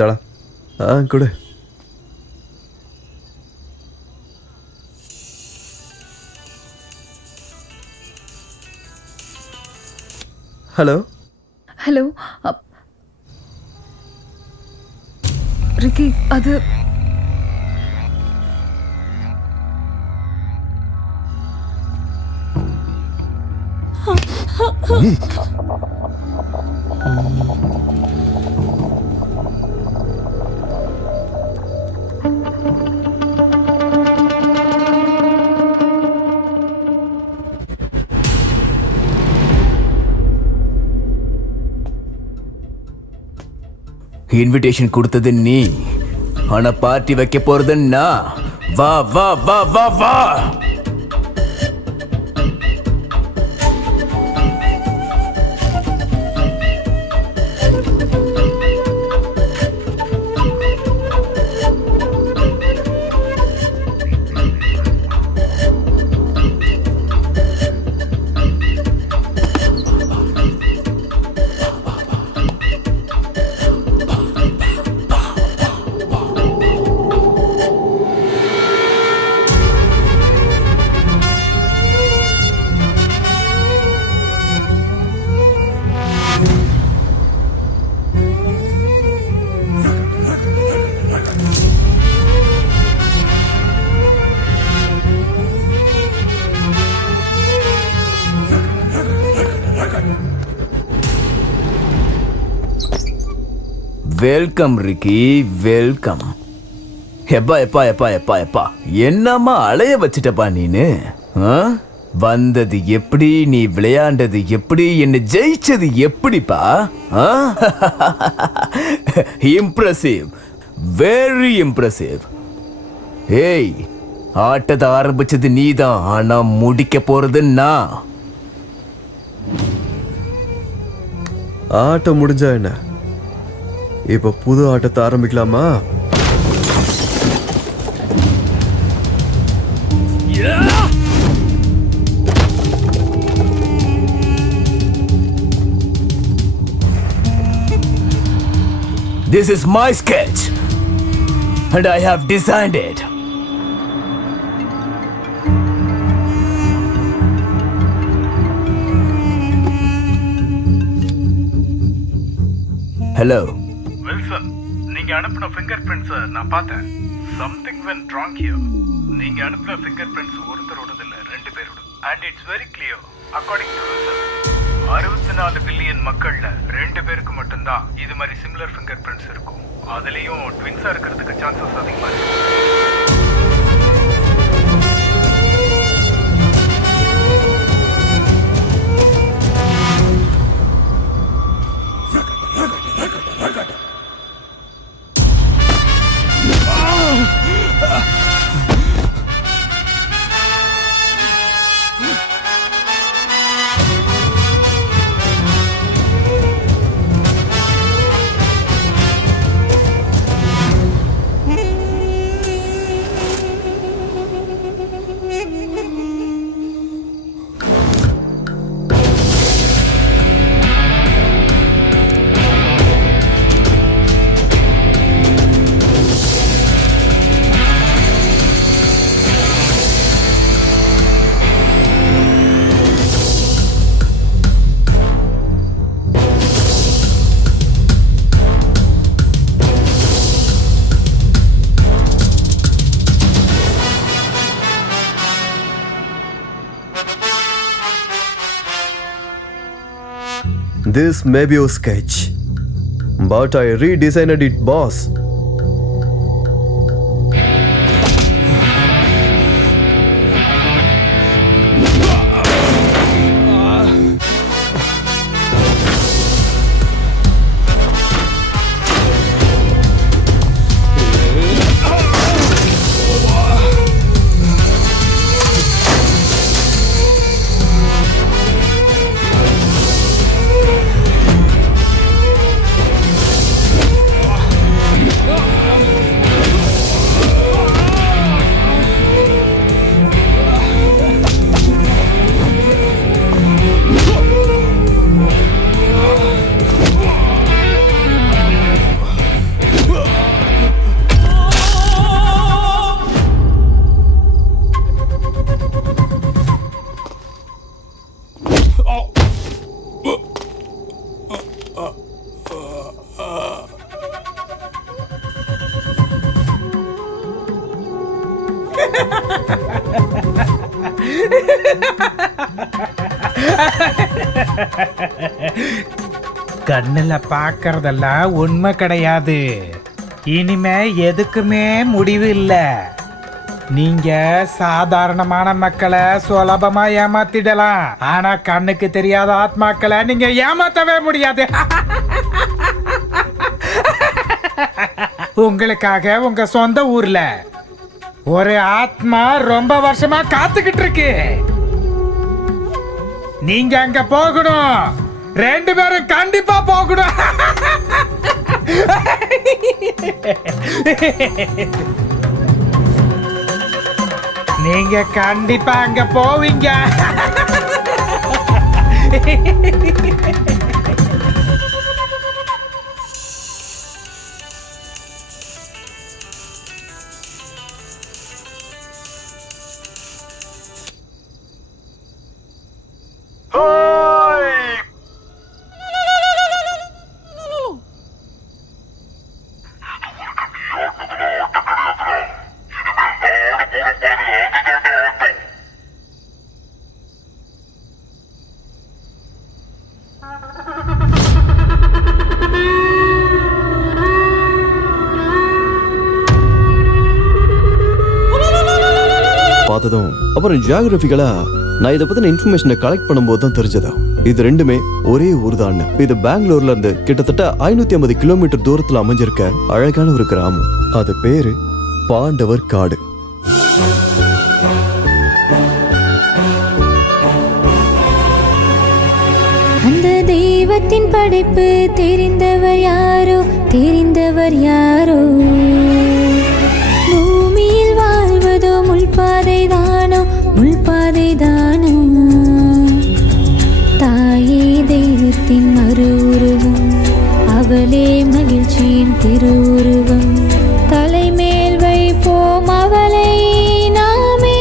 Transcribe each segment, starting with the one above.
தாடா. கொடு. Hello hello Ricky, அது இன்விடேஷன் கொடுத்தது நீ, ஆனா பார்ட்டி வைக்க போறது நான். வா வா வா வா வா. Welcome Ricky, welcome. எப்பா எப்பா எப்பா எப்பா எப்பா, என்னம்மா அலைய வச்சிட்டப்பா நீனு. வந்தது எப்படி, நீ விளையாண்டது எப்படி, என்ன ஜெயிச்சது எப்படிப்பா? Impressive, very impressive. ஏய், ஆட்டத்தை ஆரம்பிச்சது நீதான், ஆனா முடிக்க போறது நான். ஆட்டம் முடிஞ்சா என்ன, இப்ப புது ஆட்டத்தை ஆரம்பிக்கலாமா? This is my sketch and I have designed it. Hello. Wilson, நீங்க அனுப்பின ஃபிங்கர் பிரிண்ட்ஸ் நான் பார்த்தேன். Something went wrong here. நீங்க அனுப்பின ஃபிங்கர் பிரிண்ட்ஸ் ஒருத்தரோடது இல்ல, 2 பேரோட. And it's very clear. According to Wilson, 64 billion மக்கள்ல 2 பேருக்கு மட்டும்தான் இது மாதிரி சிமிலர் ஃபிங்கர் பிரிண்ட்ஸ் இருக்கும். அதுலயும் ட்வின்ஸா இருக்கிறதுக்கு சான்சஸ் அதிகமா இருக்கு. This may be your sketch, but I redesigned it, boss. கண்ணுல பாக்குறதெல்லாம் உண்மை கிடையாது. இனிமே எதுக்குமே முடிவு இல்ல. நீங்க சாதாரணமான மக்களை சுலபமா ஏமாத்திடலாம், ஆனா கண்ணுக்கு தெரியாத ஆத்மாக்களை நீங்க ஏமாத்தவே முடியாது. உங்களுக்காக உங்க சொந்த ஊர்ல ஒரு ஆத்மா ரொம்ப வருஷமா காத்துக்கிட்டு இருக்கு. நீங்க அங்க போகணும், 2 பேரும் கண்டிப்பா போகணும். நீங்க கண்டிப்பா அங்க போவீங்க. பார்த்ததும் அப்புறம் ஜியாகிரபிக்கலா நான் இதை பத்தின இன்ஃபர்மேஷனை கலெக்ட் பண்ணும்போது தான் தெரிஞ்சதா இது ரெண்டுமே ஒரே ஊர் தான். இது பெங்களூர்ல இருந்து கிட்டத்தட்ட 550 கிலோமீட்டர் தூரத்துல அமைஞ்சிருக்க அழகான ஒரு கிராமம். அது பேரு பாண்டவர் காடு. அந்த தெய்வத்தின் படைப்பு தெரிந்தவர் யாரோ, தெரிந்தவர் யாரோ. பூமியில் வாழ்வதோ முள்பாதை தானோ, முள்பாதை தானோ. தாயே தெய்வத்தின் மறு உருவம், அவளே மகிழ்ச்சியின் திருவுருவம். தலைமேல் வைப்போம் அவளை நாமே.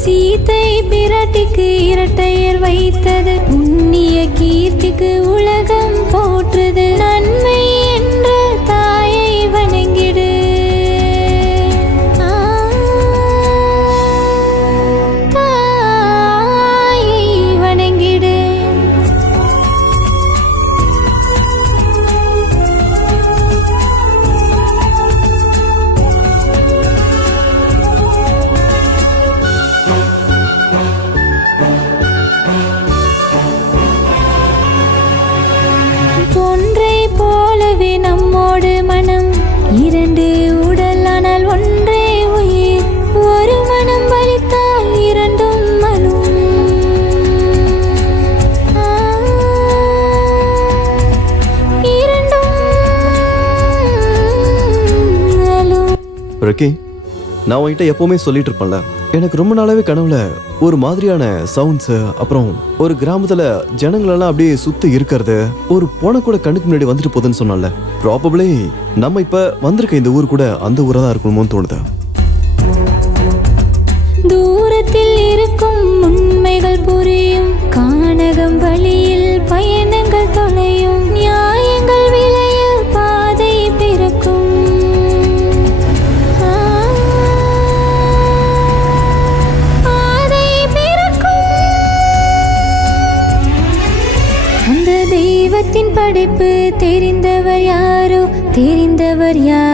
சீத்தை பிராட்டிக்கு இரட்டையர் வைத்தது, புண்ணிய கீர்த்திக்கு உலகம் போற்றுது. நன்மை என்ற தாயை வணங்கிடு. தாயை வணங்கிடு. ஒன்றை போலவே நம்மோடு மனம், 2 உடலானால் ஒன்றே உயிர். ஒரு மனம் வலித்தால் 2ம் மலும். ரிக்கி, நான் உன்கிட்ட எப்பவுமே சொல்லிட்டு இருப்பேன்ல, எனக்கு ரொம்ப நாளாவே கனவுல ஒரு மாதிரியான சவுண்ட்ஸ், அப்புறம் ஒரு கிராமத்துல ஜனங்களெல்லாம் அப்படியே சுத்தி இருக்கிறது, ஒரு பூனை கூட கண்ணுக்கு முன்னாடி வந்துட்டு போகுதுன்னு சொன்னால, ப்ராபபிளி நம்ம இப்ப வந்திருக்க இந்த ஊர் கூட அந்த ஊரா தான் இருக்கணுமோன்னு தோணுது. தூரத்தில் இருக்கும் உண்மைகள் புரியும், கானகம் வழியில் பயணங்கள் தொலையும், நியாயங்கள் விளைய பாதை பிறக்கும். அந்த தெய்வத்தின் படைப்பு தெரிந்தவர் யாரோ, தெரிந்தவர் யாரோ.